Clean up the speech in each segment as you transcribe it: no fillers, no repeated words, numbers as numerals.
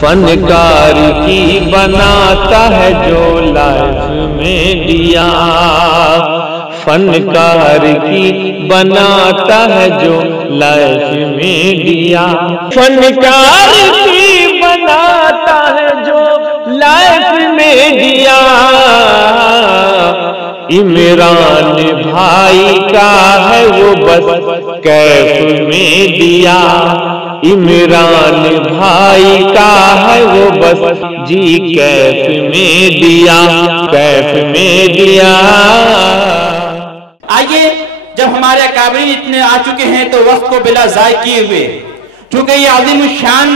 فنکار کی بناتا ہے جو لائف میں دیا، فنکار کی بناتا ہے جو لائف میں دیا، فنکار کی بناتا ہے جو لائف میں دیا، عمران بھائی کا ہے وہ بس کیف میں دیا، عمران بھائی کا ہے وہ بس جی کیف میں دیا، کیف میں دیا۔ آئیے، جب ہمارے اکابرین اتنے آ چکے ہیں تو وقت کو بلا ضائع کیے ہوئے، چونکہ یہ عظیم الشان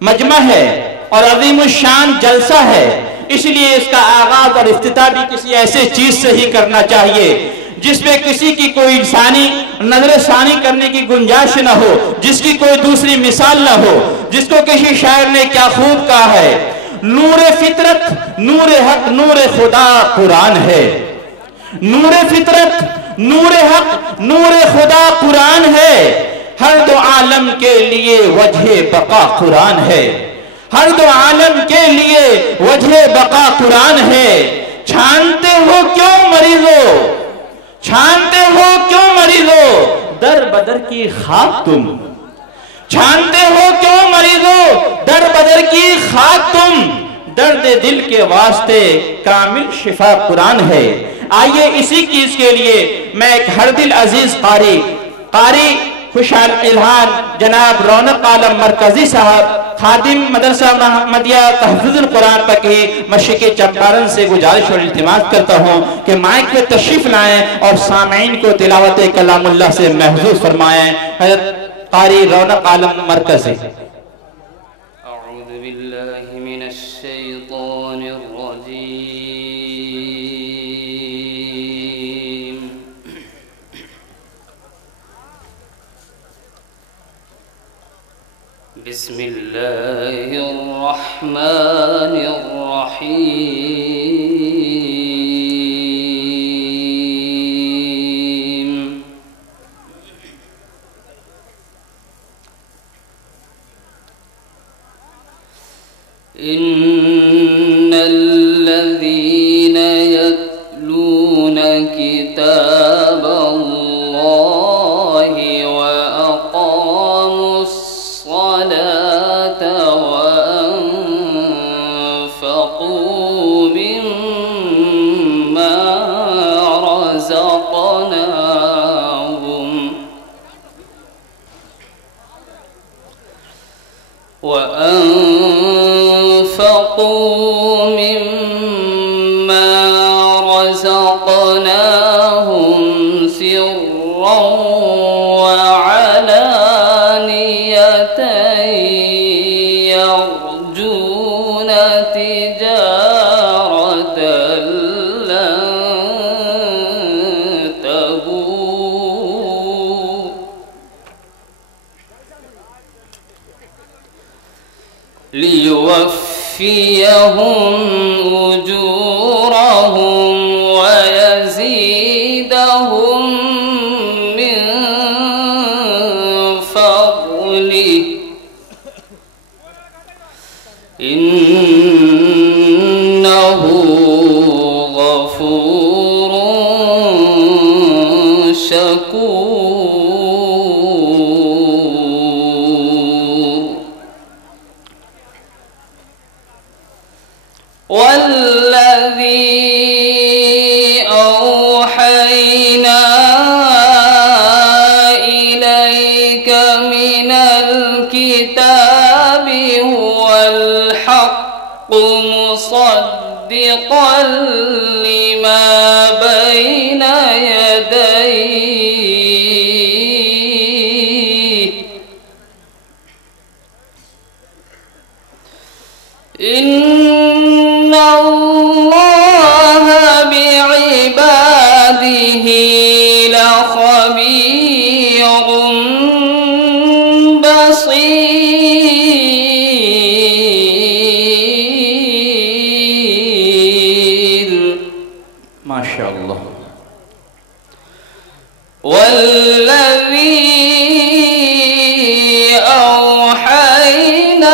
مجمع ہے اور عظیم الشان جلسہ ہے، اس لیے اس کا آغاز اور افتتاح بھی کسی ایسے چیز سے ہی کرنا چاہیے جس پہ کسی کی کوئی انسانی نظر ثانی کرنے کی گنجائش نہ ہو، جس کی کوئی دوسری مثال نہ ہو، جس کو کسی شاعر نے کیا خوب کہا ہے، نور فطرت نور حق نور خدا قرآن ہے، نور فطرت نور حق نور خدا قرآن ہے، ہر دو عالم کے لیے وجہ بقا قرآن ہے، ہر دو عالم کے لیے وجہ بقا قرآن ہے، چھانتے ہو کیوں مریضو، چھانتے ہو کیوں مریضو در بدر کی خاک تم، چھانتے ہو کیوں مریضو در بدر کی خاک تم، درد دل کے واسطے کامل شفا قرآن ہے۔ آئیے اسی چیز کے لیے میں ایک ہر دل عزیز قاری خوشحال الہان جناب رونق عالم مرکزی صاحب خادم مدرسہ محمدیہ تحفظ القرآن پکی مشرق چمپارن سے گزارش اور التماس کرتا ہوں کہ مائک پہ تشریف لائیں اور سامعین کو تلاوت کلام اللہ سے محظوظ فرمائیں۔ حضرت قاری رونق عالم مرکزی۔ اعوذ باللہ من الشیطان الرجیم، بسم اللہ الرحمن الرحیم، ان الذین یتلون کتاب اللہ واقاموا الصلاة وانفقوا مما رزقناهم سرا وعلانية يرجون تجارة لن تبور ليوفيهم أجورهم ويزيدهم من فضله إنه غفور شكور والذي أوحينا إليك من الكتاب هو الحق مصدقا لما بين يديه إن الله بعباده لخبير بصير ما شاء الله والذي أوحينا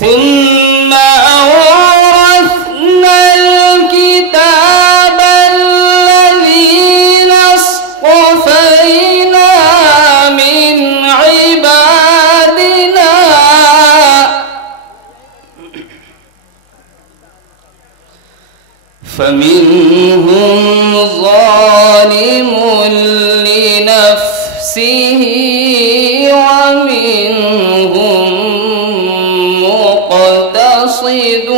ثم أورثنا الكتاب الذين اصطفينا من عبادنا فمنهم ظالم لنفسه ومنهم مقتصد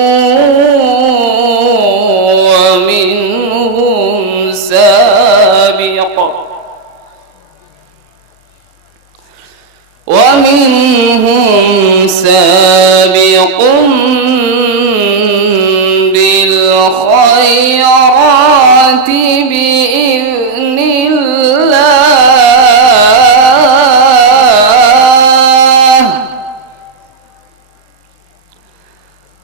ومنهم سابق بالخيرات بإذن الله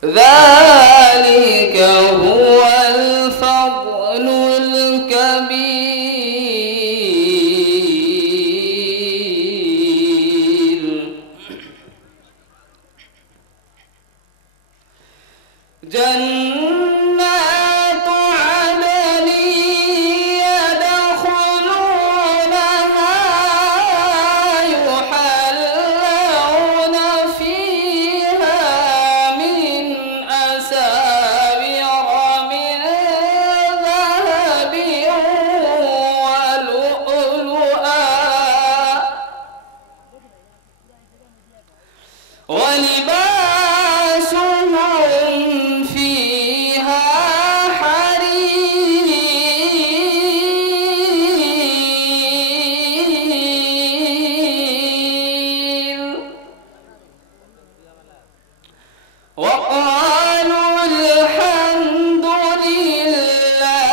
ذلك هو الفضل الكبير جنات عدن يدخلونها يحلون فيها من أساور من ذهب ولؤلؤا ولباسهم فيها حرير وقالوا الحمد لله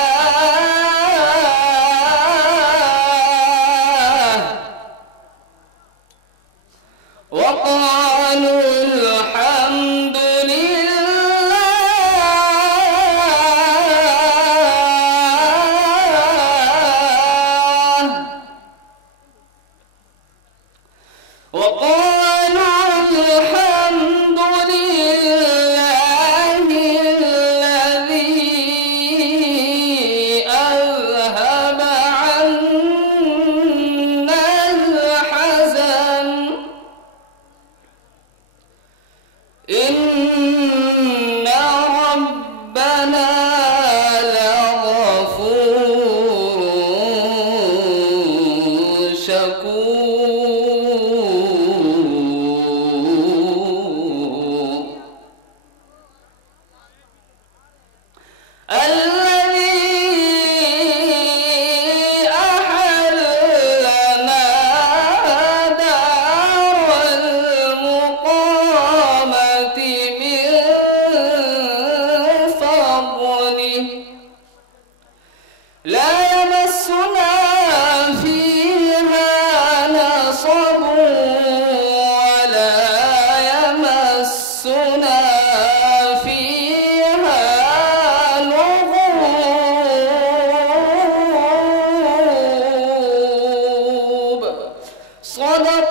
وقالوا الحمد لله وقالوا الحمد لله الذي أذهب عنا الحزن إن ربنا لغفور شكور الذي أحلنا دار المقامة من فضله لا يمسنا فيها نصب ولا يمسنا فيها لغوب صدق